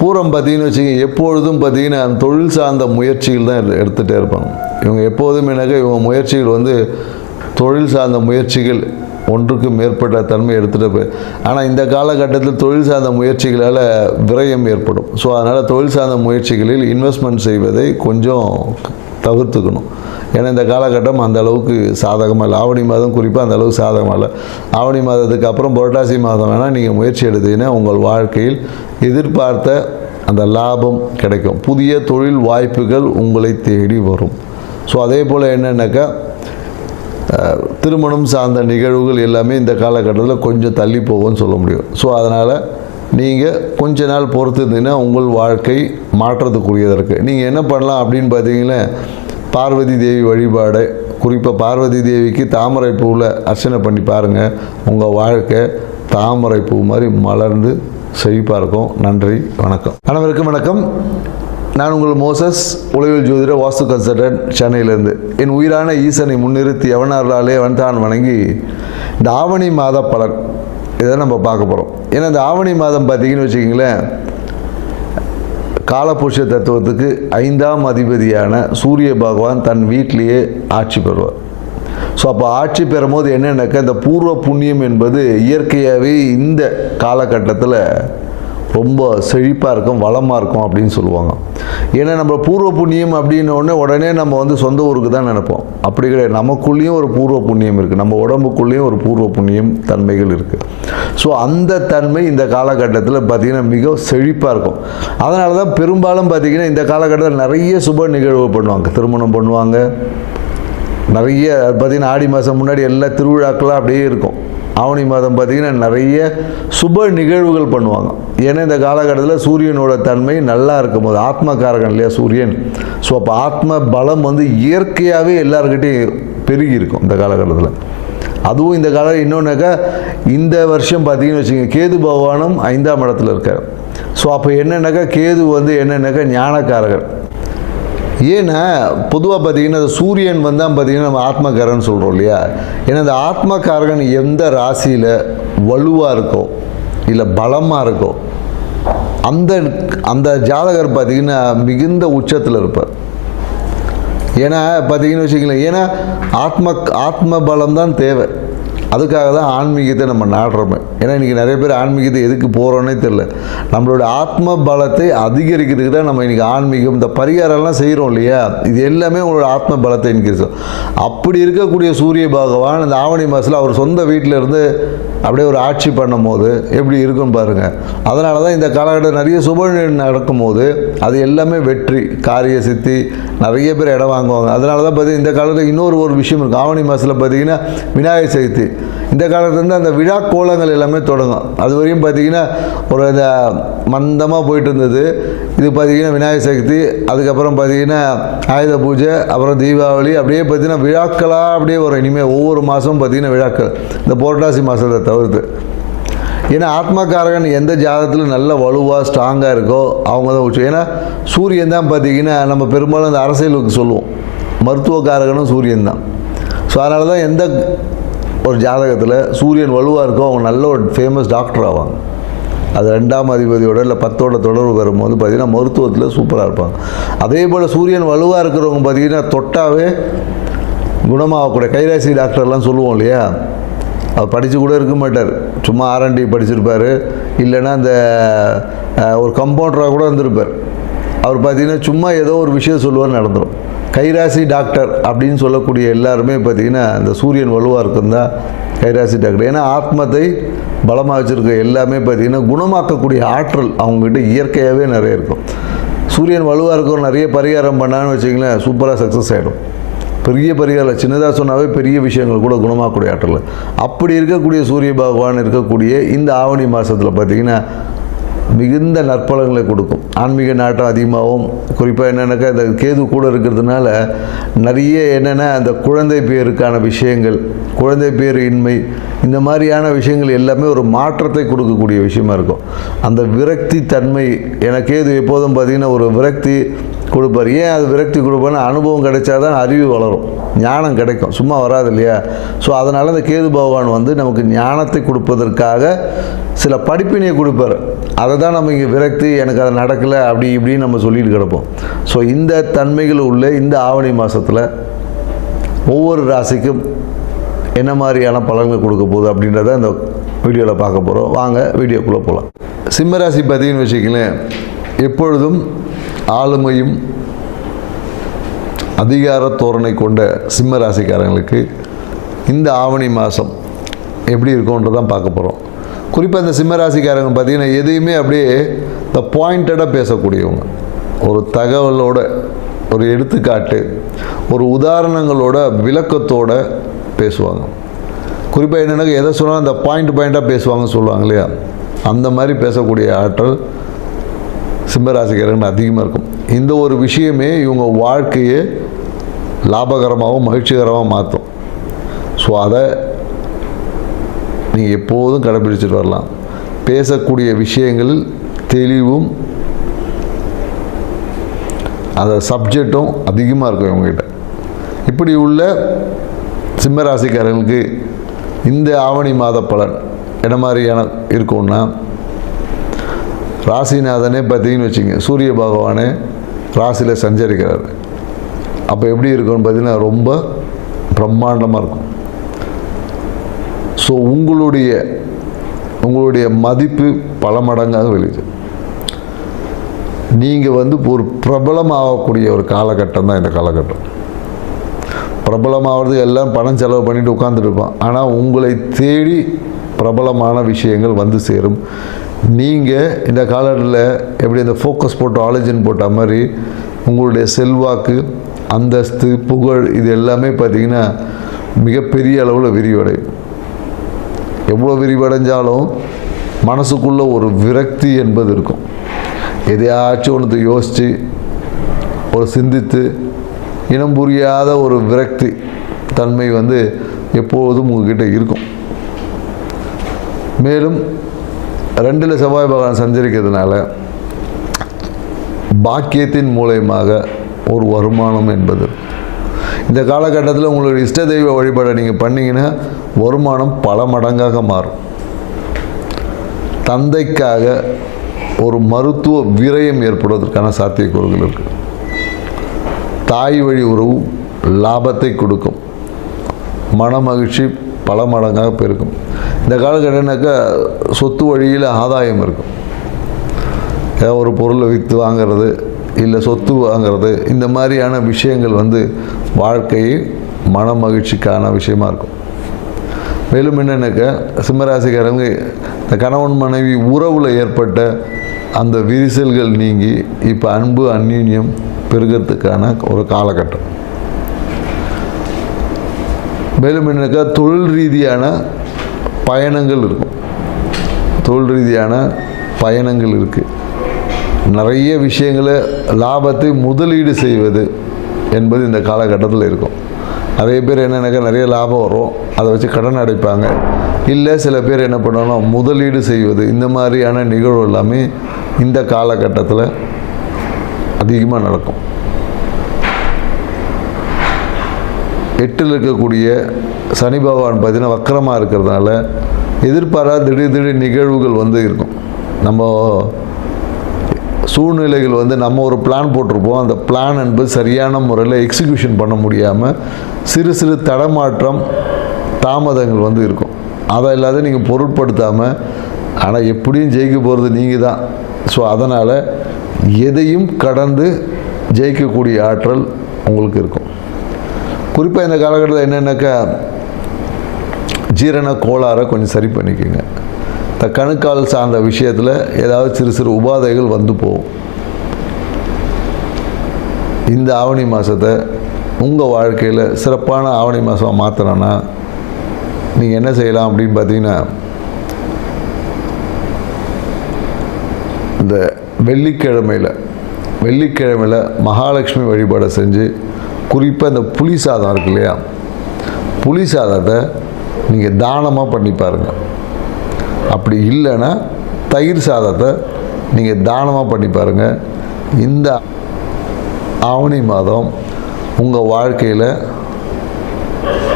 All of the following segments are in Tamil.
பூரம் பார்த்தீங்கன்னு வச்சுக்கோங்க, எப்பொழுதும் பார்த்தீங்கன்னா அந்த தொழில் சார்ந்த முயற்சிகள் தான் எடுத்துகிட்டே இருப்பாங்க. இவங்க எப்போதும் என்னக்கா இவங்க முயற்சிகள் வந்து தொழில் சார்ந்த முயற்சிகள் ஒன்றுக்கு மேற்பட்ட தன்மை எடுத்துகிட்டு போய், ஆனால் இந்த காலகட்டத்தில் தொழில் சார்ந்த முயற்சிகளால் விரயம் ஏற்படும். ஸோ அதனால் தொழில் சார்ந்த முயற்சிகளில் இன்வெஸ்ட்மெண்ட் செய்வதை கொஞ்சம் தவிர்த்துக்கணும். ஏன்னா இந்த காலகட்டம் அந்த அளவுக்கு சாதகமாக இல்லை. ஆவணி மாதம் குறிப்பாக அந்த அளவுக்கு சாதகமாக இல்லை. ஆவணி மாதத்துக்கு அப்புறம் புரட்டாசி மாதம் வேணால் நீங்கள் முயற்சி எடுத்தீங்கன்னா உங்கள் வாழ்க்கையில் எதிர்பார்த்த அந்த லாபம் கிடைக்கும். புதிய தொழில் வாய்ப்புகள் உங்களை தேடி வரும். ஸோ அதே போல் என்னென்னாக்கா திருமணம் சார்ந்த நிகழ்வுகள் எல்லாமே இந்த காலகட்டத்தில் கொஞ்சம் தள்ளி போகும்னு சொல்ல முடியும். ஸோ அதனால் நீங்கள் கொஞ்ச நாள் பொறுத்து இருந்தீங்கன்னா உங்கள் வாழ்க்கை மாற்றத்துக்குரியதாக இருக்குது. நீங்கள் என்ன பண்ணலாம் அப்படின்னு பார்த்தீங்கன்னா, பார்வதி தேவி வழிபாடு, குறிப்பாக பார்வதி தேவிக்கு தாமரை பூவில் அர்ச்சனை பண்ணி பாருங்கள். உங்கள் வாழ்க்கை தாமரை பூ மாதிரி மலர்ந்து செழிப்பாக இருக்கும். நன்றி, வணக்கம். அனைவருக்கும் வணக்கம். நான் உங்கள் மோசஸ், உளவியல் ஜோதிட வாஸ்து கன்சல்டன்ட், சென்னையிலேருந்து. என் உயிரான ஈசனை முன்னிறுத்தி எவனார்களாலே அவன் தான் வணங்கி இந்த ஆவணி மாத பலன் இதை நம்ம பார்க்க போகிறோம். ஏன்னா இந்த ஆவணி மாதம் பார்த்தீங்கன்னு வச்சுக்கிங்களேன், காலபுருஷ தத்துவத்துக்கு 5ஆம் அதிபதியான சூரிய பகவான் தன் வீட்டிலேயே ஆட்சி பெறுவார். ஸோ அப்போ ஆட்சி பெறும் போது என்னென்னாக்கா, இந்த பூர்வ புண்ணியம் என்பது இயற்கையாகவே இந்த காலகட்டத்தில் ரொம்ப செழிப்பாக இருக்கும், வளமாக இருக்கும் அப்படின்னு சொல்லுவாங்க. ஏன்னா நம்ம பூர்வ புண்ணியம் அப்படின்னோடனே உடனே நம்ம வந்து சொந்த ஊருக்கு தான் நினைப்போம். அப்படி கிடையாது. நமக்குள்ளேயும் ஒரு பூர்வ புண்ணியம் இருக்குது, நம்ம உடம்புக்குள்ளேயும் ஒரு பூர்வ புண்ணியம் தன்மைகள் இருக்குது. ஸோ அந்த தன்மை இந்த காலகட்டத்தில் பார்த்திங்கன்னா மிக செழிப்பாக இருக்கும். அதனால தான் பெரும்பாலும் பார்த்திங்கன்னா இந்த காலகட்டத்தில் நிறைய சுப நிகழ்வு பண்ணுவாங்க. திருமணம் பண்ணுவாங்க, நிறைய பார்த்திங்கன்னா ஆடி மாதம் முன்னாடி எல்லா திருவிழாக்களாக அப்படியே இருக்கும். ஆவணி மாதம் பார்த்திங்கன்னா நிறைய சுப நிகழ்வுகள் பண்ணுவாங்க. ஏன்னா இந்த காலகட்டத்தில் சூரியனோட தன்மை நல்லா இருக்கும் போது, ஆத்மகாரகன் இல்லையா சூரியன். ஸோ அப்போ ஆத்ம பலம் வந்து இயற்கையாகவே எல்லாருக்கிட்டையும் பெருகி இருக்கும் இந்த காலகட்டத்தில். அதுவும் இந்த காலம் இன்னொன்றுக்கா, இந்த வருஷம் பார்த்திங்கன்னு வச்சுக்கோங்க, கேது பகவானும் 5ஆம் இடத்துல இருக்கார். ஸோ அப்போ என்னென்னாக்கா கேது வந்து என்னென்னாக்கா ஞானக்காரகர். ஏன்னா பொதுவாக பார்த்திங்கன்னா அந்த சூரியன் வந்தால் பார்த்திங்கன்னா நம்ம ஆத்மகாரகன் சொல்கிறோம் இல்லையா. ஏன்னா இந்த ஆத்மகாரகன் எந்த ராசியில் வலுவாக இருக்கோ இல்லை பலமாக இருக்கோ அந்த ஜாதகர் பார்த்திங்கன்னா மிகுந்த உச்சத்தில் இருப்பார். ஏன்னா பார்த்திங்கன்னு வச்சுக்கலாம், ஏன்னா ஆத்ம பலம் தான் தேவை. அதுக்காக தான் ஆன்மீகத்தை நம்ம நாடுறோமே. ஏன்னா இன்றைக்கி நிறைய பேர் ஆன்மீகத்தை எதுக்கு போகிறோன்னே தெரில. நம்மளோட ஆத்ம பலத்தை அதிகரிக்கிறதுக்கு தான் நம்ம இன்றைக்கி ஆன்மீகம், இந்த பரிகாரம்லாம் செய்கிறோம் இல்லையா. இது எல்லாமே உங்களோட ஆத்ம பலத்தை இன்க்ரீஸ். அப்படி இருக்கக்கூடிய சூரிய பகவான் இந்த ஆவணி மாதத்தில் அவர் சொந்த வீட்டில் இருந்து அப்படியே ஒரு ஆட்சி பண்ணும் போது எப்படி இருக்குன்னு பாருங்கள். அதனால தான் இந்த காலகட்டம் நிறைய சுப நடக்கும் போது அது எல்லாமே வெற்றி, காரிய சித்தி, நிறைய பேர் இடம் வாங்குவாங்க. அதனால தான் பார்த்தீங்கன்னா இந்த காலத்தில் இன்னொரு விஷயம் இருக்குது. ஆவணி மாதத்தில் பார்த்திங்கன்னா விநாயகர் சதுர்த்தி. இந்த காலத்துலேருந்து அந்த விழா கோலங்கள் எல்லாமே தொடங்கும். அது வரையும் பார்த்திங்கன்னா ஒரு இந்த மந்தமாக போயிட்டு இருந்தது. இது பார்த்திங்கன்னா விநாயகர் சதுர்த்தி, அதுக்கப்புறம் பார்த்திங்கன்னா ஆயுத பூஜை, அப்புறம் தீபாவளி, அப்படியே பார்த்திங்கன்னா விழாக்களாக அப்படியே வரும். இனிமேல் ஒவ்வொரு மாதமும் பார்த்திங்கன்னா விழாக்கள், இந்த புரட்டாசி மாதத்தை தவிர்த்து. ஏன்னா ஆத்மகாரகன் எந்த ஜாதகத்தில் நல்ல வலுவாக ஸ்ட்ராங்காக இருக்கோ அவங்க தான் உச்சம். ஏன்னா சூரியன் தான் பார்த்திங்கன்னா நம்ம பெரும்பாலும் அந்த அரசியலுக்கு சொல்லுவோம், மருத்துவக்காரகனும் சூரியன் தான். ஸோ அதனால தான் எந்த ஒரு ஜாதகத்தில் சூரியன் வலுவாக இருக்கோ அவங்க நல்ல ஒரு ஃபேமஸ் டாக்டர் ஆவாங்க. அது 2ஆம் அதிபதியோட இல்லை 10ஓட தொடர்பு வரும்போது பார்த்திங்கன்னா மருத்துவத்தில் சூப்பராக இருப்பாங்க. அதே போல் சூரியன் வலுவாக இருக்கிறவங்க பார்த்திங்கன்னா தொட்டாவே குணமாகக்கூடிய கைராசி டாக்டர்லாம் சொல்லுவோம் இல்லையா. அவர் படித்து கூட இருக்க மாட்டார், சும்மா R&D படிச்சிருப்பார், இல்லைன்னா அந்த ஒரு கம்பவுண்டராக கூட இருந்திருப்பார். அவர் பார்த்திங்கன்னா சும்மா ஏதோ ஒரு விஷயம் சொல்லுவார், நடந்துடும். கைராசி டாக்டர் அப்படின்னு சொல்லக்கூடிய எல்லாருமே பார்த்திங்கன்னா இந்த சூரியன் வலுவாக இருக்கும் தான் கைராசி டாக்டர். ஏன்னா ஆத்மத்தை பலமாக வச்சுருக்க எல்லாமே பார்த்திங்கன்னா குணமாக்கக்கூடிய ஆற்றல் அவங்ககிட்ட இயற்கையாகவே நிறைய இருக்கும். சூரியன் வலுவாக இருக்கும், நிறைய பரிகாரம் பண்ணான்னு வச்சிங்களேன், சூப்பராக சக்ஸஸ் ஆகிடும். பெரிய பரிகாரம் சின்னதாக சொன்னாவே பெரிய விஷயங்கள் கூட குணமாக்கக்கூடிய ஆற்றல். அப்படி இருக்கக்கூடிய சூரிய பகவான் இருக்கக்கூடிய இந்த ஆவணி மாதத்தில் பார்த்திங்கன்னா மிகுந்த நற்பலங்களை கொடுக்கும். ஆன்மீக நாட்டம் அதிகமாகவும், குறிப்பாக என்னென்னாக்கா இந்த கேது கூட இருக்கிறதுனால நிறைய என்னென்னா அந்த குழந்தை பேருக்கான விஷயங்கள், குழந்தை பேர் இன்மை, இந்த மாதிரியான விஷயங்கள் எல்லாமே ஒரு மாற்றத்தை கொடுக்கக்கூடிய விஷயமா இருக்கும். அந்த விரக்தி தன்மை, ஏன்னா கேது எப்போதும் பார்த்திங்கன்னா ஒரு விரக்தி, கொடுப்பார். ஏன் அது விரக்தி கொடுப்பார்னா அனுபவம் கிடைச்சா தான் அறிவு வளரும், ஞானம் கிடைக்கும், சும்மா வராது இல்லையா. ஸோ அதனால் இந்த கேது பகவான் வந்து நமக்கு ஞானத்தை கொடுப்பதற்காக சில படிப்பினையை கொடுப்பார். அதை தான் நம்ம இங்கே விரக்தி, எனக்கு அது நடக்கலை அப்படி இப்படின்னு நம்ம சொல்லிட்டு கிடப்போம். ஸோ இந்த தன்மைகள் உள்ள இந்த ஆவணி மாதத்தில் ஒவ்வொரு ராசிக்கும் என்ன மாதிரியான பலன்கள் கொடுக்க போகுது அப்படின்றத இந்த வீடியோவில் பார்க்க போகிறோம். வாங்க வீடியோக்குள்ளே போகலாம். சிம்மராசி பார்த்தீங்கன்னு வச்சுக்கங்களேன், எப்பொழுதும் ஆளுமையும் அதிகார தோரணை கொண்ட சிம்ம ராசிக்காரங்களுக்கு இந்த ஆவணி மாதம் எப்படி இருக்கும்ன்றதான் பார்க்க போகிறோம். குறிப்பாக இந்த சிம்ம ராசிக்காரங்க பார்த்திங்கன்னா எதையுமே அப்படியே இந்த பாயிண்டடாக பேசக்கூடியவங்க, ஒரு தகவலோட, ஒரு எடுத்துக்காட்டு, ஒரு உதாரணங்களோட விளக்கத்தோட பேசுவாங்க. குறிப்பாக என்னென்னா எதை சொன்னால் அந்த பாயிண்ட்டாக பேசுவாங்கன்னு சொல்லுவாங்க இல்லையா, அந்த மாதிரி பேசக்கூடிய ஆற்றல் சிம்மராசிக்காரர்கள் அதிகமாக இருக்கும். இந்த ஒரு விஷயமே இவங்க வாழ்க்கையை லாபகரமாகவும் மகிழ்ச்சிகரமாக மாற்றும். ஸோ அதை நீங்கள் எப்போதும் கடைபிடிச்சிட்டு வரலாம். பேசக்கூடிய விஷயங்களில் தெளிவும் அந்த சப்ஜெக்டும் அதிகமாக இருக்கும் இவங்ககிட்ட. இப்படி உள்ள சிம்மராசிக்காரர்களுக்கு இந்த ஆவணி மாத பலன் என்ன மாதிரியான இருக்கும்னா, ராசிநாதனே பார்த்தீங்கன்னு வச்சுங்க, சூரிய பகவானே ராசியில் சஞ்சரிக்கிறார். அப்போ எப்படி இருக்கும்னு பார்த்தீங்கன்னா ரொம்ப பிரம்மாண்டமாக இருக்கும். ஸோ உங்களுடைய மதிப்பு பல மடங்காக வெளியுது. நீங்கள் வந்து ஒரு பிரபலமாகக்கூடிய ஒரு காலகட்டம் தான் இந்த காலகட்டம். பிரபலமாகிறது எல்லாம் பணம் செலவு பண்ணிட்டு உட்காந்துட்டு இருப்பான். ஆனால் உங்களை தேடி பிரபலமான விஷயங்கள் வந்து சேரும். நீங்கள் இந்த காலத்தில் எப்படி இந்த ஃபோக்கஸ் போட்டு ஆலோஜன் போட்ட மாதிரி உங்களுடைய செல்வாக்கு, அந்தஸ்து, புகழ் இது எல்லாமே பார்த்திங்கன்னா மிகப்பெரிய அளவில் விரிவடையும். எவ்வளோ விரிவடைஞ்சாலும் மனசுக்குள்ளே ஒரு விரக்தி என்பது இருக்கும். எதையாச்சும் ஒன்று யோசித்து ஒரு சிந்தித்து இனம் புரியாத ஒரு விரக்தி தன்மை வந்து எப்போதும் உங்ககிட்ட இருக்கும். மேலும் 2 செவ்வாய் பகவான் சஞ்சரிக்கிறதுனால பாக்கியத்தின் மூலயமாக ஒரு வருமானம் என்பது இந்த காலகட்டத்தில் உங்களுடைய இஷ்ட தெய்வ வழிபாடை நீங்கள் பண்ணிங்கன்னா வருமானம் பல மடங்காக மாறும். தந்தைக்காக ஒரு மருத்துவ விரயம் ஏற்படுவதற்கான சாத்தியக்கூறுகள் இருக்குது. தாய் வழி உறவு லாபத்தை கொடுக்கும், மன மகிழ்ச்சி பல மடங்காக பெருக்கும். இந்த காலகட்டம்னாக்கா சொத்து வழியில் ஆதாயம் இருக்கும். ஏதாவது ஒரு பொருளை விற்று வாங்கிறது, இல்லை சொத்து வாங்கிறது, இந்த மாதிரியான விஷயங்கள் வந்து வாழ்க்கையை மன மகிழ்ச்சிக்கான விஷயமா இருக்கும். மேலும் என்னென்னாக்கா சிம்மராசிக்காரங்க இந்த கணவன் மனைவி உறவில் ஏற்பட்ட அந்த விரிசல்கள் நீங்கி இப்போ அன்பு அந்யோன்யம் பெருகிறதுக்கான ஒரு காலகட்டம். மேலும் என்னக்கா தொழில் ரீதியான பயணங்கள் இருக்கும். தொழில் ரீதியான பயணங்கள் இருக்குது. நிறைய விஷயங்களை லாபத்தை முதலீடு செய்வது என்பது இந்த காலகட்டத்தில் இருக்கும். நிறைய பேர் என்னென்னாக்கா நிறைய லாபம் வரும், அதை வச்சு கடன் அடைப்பாங்க. இல்லை சில பேர் என்ன பண்ணணும், முதலீடு செய்வது, இந்த மாதிரியான நிகழ்வு எல்லாமே இந்த காலகட்டத்தில் அதிகமாக நடக்கும். 8ல் இருக்கக்கூடிய சனி பகவான் பார்த்திங்கன்னா வக்கரமாக இருக்கிறதுனால எதிர்பாராத திடீர் நிகழ்வுகள் வந்து இருக்கும். நம்ம சூழ்நிலைகள் வந்து நம்ம ஒரு பிளான் போட்டிருப்போம், அந்த பிளான் என்பது சரியான முறையில் எக்ஸிக்யூஷன் பண்ண முடியாமல் சிறு தடமாற்றம், தாமதங்கள் வந்து இருக்கும். அதை இல்லாத நீங்கள் பொருட்படுத்தாமல், ஆனால் எப்படியும் ஜெயிக்க போகிறது நீங்கள் தான். ஸோ அதனால் எதையும் கடந்து ஜெயிக்கக்கூடிய ஆற்றல் உங்களுக்கு இருக்கும். குறிப்பாக இந்த காலகட்டத்தில் என்னென்னாக்கா ஜீரண கோளாறை கொஞ்சம் சரி பண்ணிக்கோங்க. இந்த கணுக்கால் சார்ந்த விஷயத்தில் ஏதாவது சிறு உபாதைகள் வந்து போகும். இந்த ஆவணி மாதத்தை உங்கள் வாழ்க்கையில் சிறப்பான ஆவணி மாதம் மாற்றணும்னா நீங்கள் என்ன செய்யலாம் அப்படின்னு பார்த்தீங்கன்னா, இந்த வெள்ளிக்கிழமையில் மகாலட்சுமி வழிபாடை செஞ்சு, குறிப்பாக இந்த புளி சாதம் இருக்கு இல்லையா, புளி சாதத்தை நீங்கள் தானமாக பண்ணி பாருங்கள். அப்படி இல்லைன்னா தயிர் சாதத்தை நீங்கள் தானமாக பண்ணி பாருங்கள். இந்த ஆவணி மாதம் உங்கள் வாழ்க்கையில்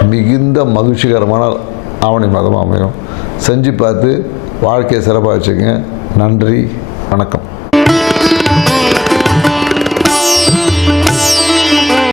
மிகுந்த மகிழ்ச்சிகரமான ஆவணி மாதம் அமையும். செஞ்சு பார்த்து வாழ்க்கையை சிறப்பாக வச்சுக்கங்க. நன்றி, வணக்கம்.